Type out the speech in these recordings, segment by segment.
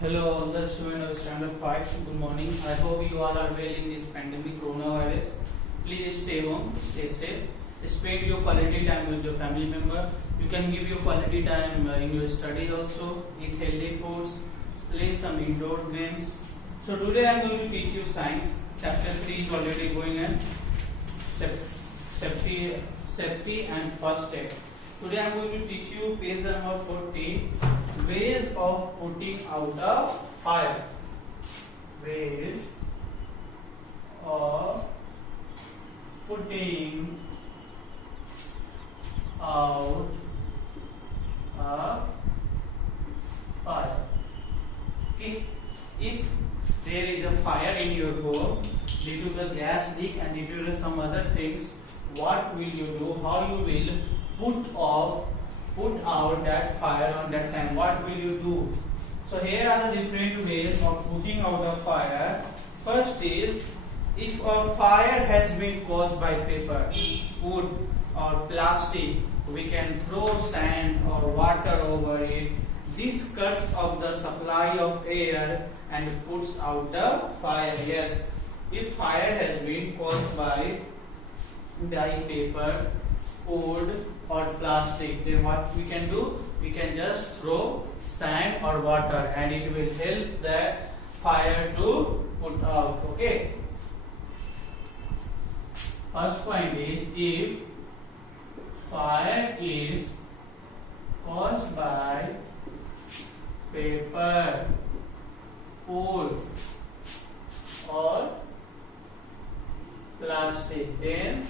Hello, all the students of Standard 5. Good morning. I hope you all are well in this pandemic coronavirus. Please stay home, stay safe. Spend your quality time with your family member. You can give your quality time in your study also. Eat healthy foods. Play some indoor games. So today I am going to teach you science. Chapter 3 is already going on. Safety and first aid. Today I am going to teach you page number 14. Ways of putting out a fire. Ways of putting out a fire. Okay. If there is a fire in your home due to the gas leak and due to some other things, what will you do? How you will put out that fire on that time? What will you do? So here are the different ways of putting out a fire. First is, if a fire has been caused by paper, wood or plastic, we can throw sand or water over it. This cuts off the supply of air and puts out the fire. Yes, if fire has been caused by paper, wood or plastic, then what we can do? We can just throw sand or water and it will help the fire to put out. Okay. First point is, if fire is caused by paper, wood or plastic, then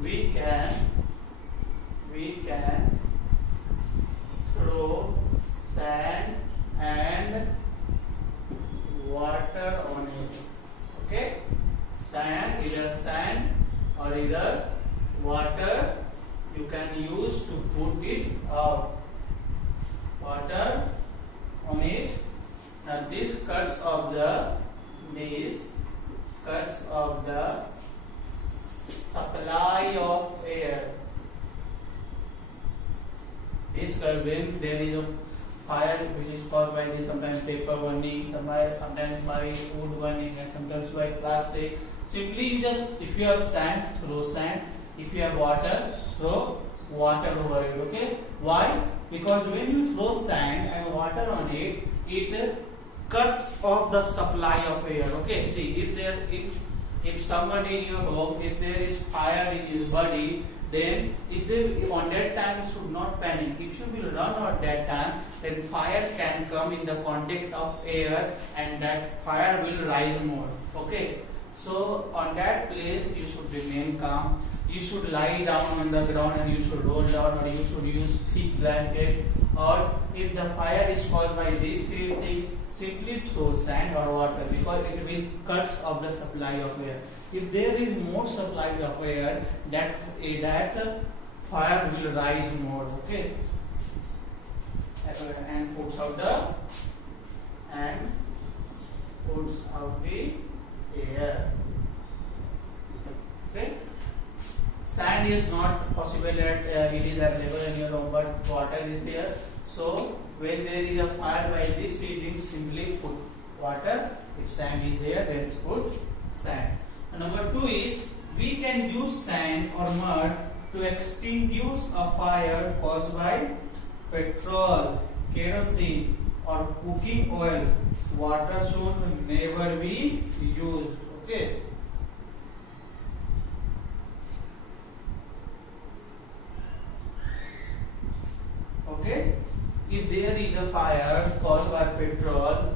we can throw sand and water on it. Okay, either sand or either water you can use to put it out. Water on it. Now this cuts off the supply of air. When there is a fire which is caused by sometimes paper burning, sometimes by wood burning, and sometimes by plastic. Simply you just, if you have sand, throw sand. If you have water, throw water over it. Okay? Why? Because when you throw sand and water on it, it cuts off the supply of air. Okay? See, if somebody in your home, if there is fire in his body, then if on that time you should not panic. If you will run at that time, then fire can come in the contact of air and that fire will rise more. Okay. So on that place you should remain calm. You should lie down on the ground and you should roll down, or you should use thick blanket. Or if the fire is caused by this thing, simply throw sand or water, because it will cuts off the supply of air. If there is more supply of air, that fire will rise more. Okay, and puts out the air. Okay. Sand is not possible that it is available in your home, but water is there. So when there is a fire by this heating, simply put water. If sand is there, let's put sand. And number 2 is, we can use sand or mud to extinguish a fire caused by petrol, kerosene or cooking oil. Water should never be used. Okay. Okay. If there is a fire caused by petrol,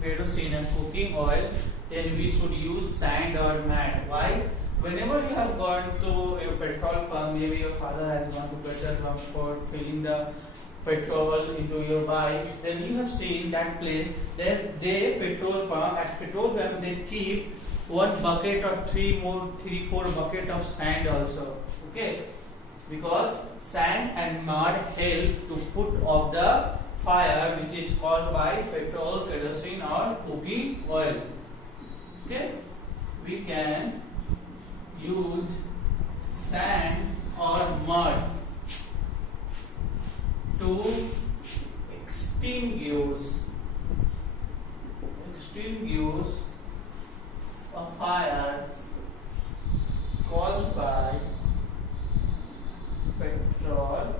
kerosene and cooking oil, then we should use sand or mud. Why? Whenever you have gone to a petrol pump, maybe your father has gone to petrol pump for filling the petrol into your bike, then you have seen that place that at petrol pump they keep one bucket or three, four bucket of sand also. Okay, because sand and mud help to put off the fire which is caused by petrol, kerosene or cooking oil. Okay, we can use sand or mud to extinguish extinguish a fire caused by petrol,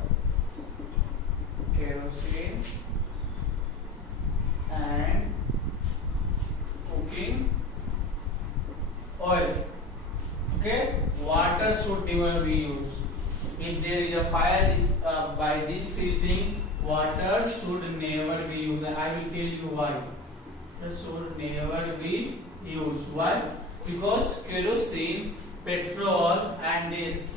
kerosene, and cooking oil. Okay, water should never be used. If there is a fire by these three things, water should never be used. And I will tell you why. It should never be used. Why? Because kerosene, petrol, and this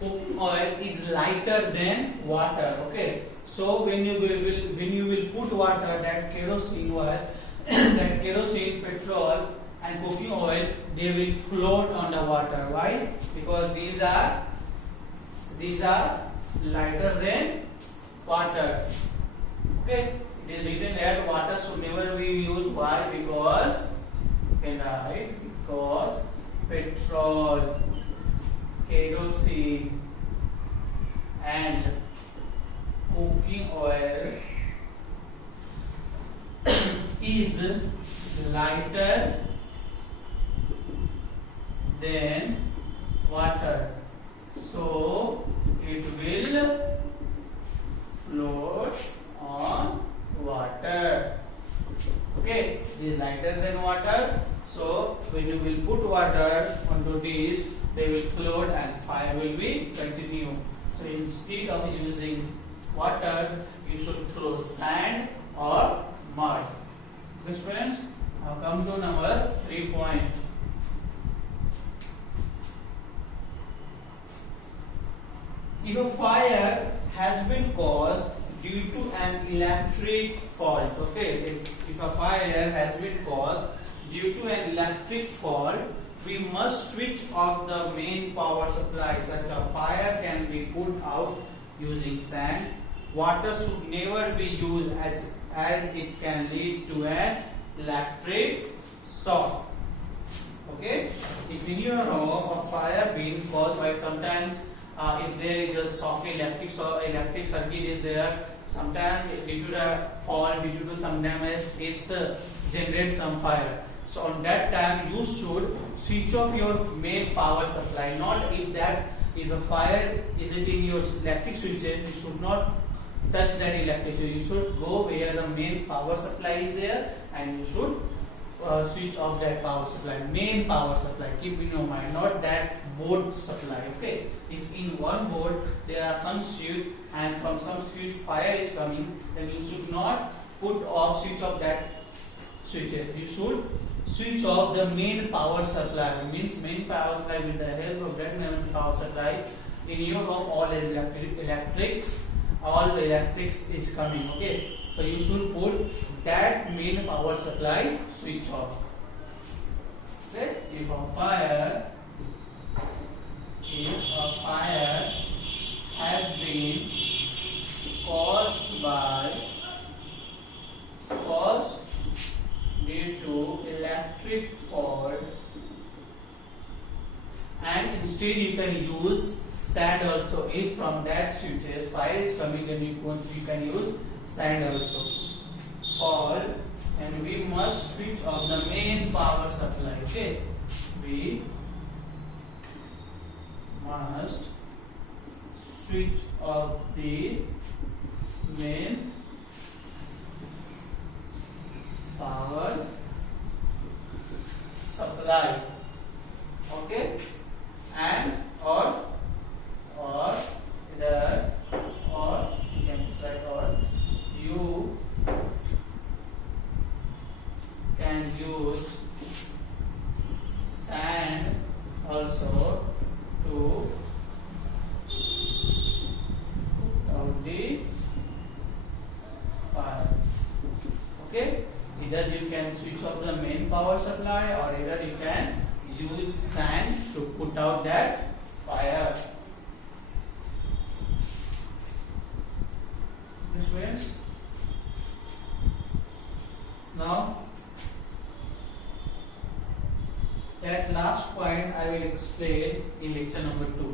cooking oil is lighter than water. Okay, so when you will put water, that kerosene oil, that kerosene, petrol, and cooking oil, they will float on the water. Why? Because these are lighter than water. Okay, it is written that water should never be used. Why? Because because petrol, kerosene, and cooking oil is lighter than water, so it will float on water. Okay, it is lighter than water, so when you will put water onto this, they will float and fire will be continue. So instead of using water, you should throw sand or mud. Okay, students, now come to number 3 point. If a fire has been caused due to an electric fault, okay, if a fire has been caused due to an electric fault, we must switch off the main power supply. Such a fire can be put out using sand. Water should never be used as it can lead to an electric shock. Okay, if in your home a fire being caused by sometimes if there is a shock, electric circuit is there, sometimes due to the fault, due to some damage, it's generates some fire. So on that time you should switch off your main power supply. Not if the fire is in your electric switches, you should not touch that electricity. You should go where the main power supply is there and you should switch off that power supply, main power supply. Keep in your mind, not that board supply. Okay, if in one board there are some switch and from some switch fire is coming, then you should not switch off that switches. You should switch off the main power supply. Means main power supply, with the help of that main power supply in your home, all electrics is coming. Okay, so you should put that main power supply switch off. Okay, if a fire has been caused due to electric fault, and instead you can use sand also. If from that switches fire is coming, then you can use sand also. And we must switch off the main power supply. Okay, we must switch off the main power supply. Okay, and or you can decide, or you can use sand also to put out the fire. Okay, either you can switch off the main power supply or either you can use sand to put out that fire. Students, now that last point I will explain in lecture number 2.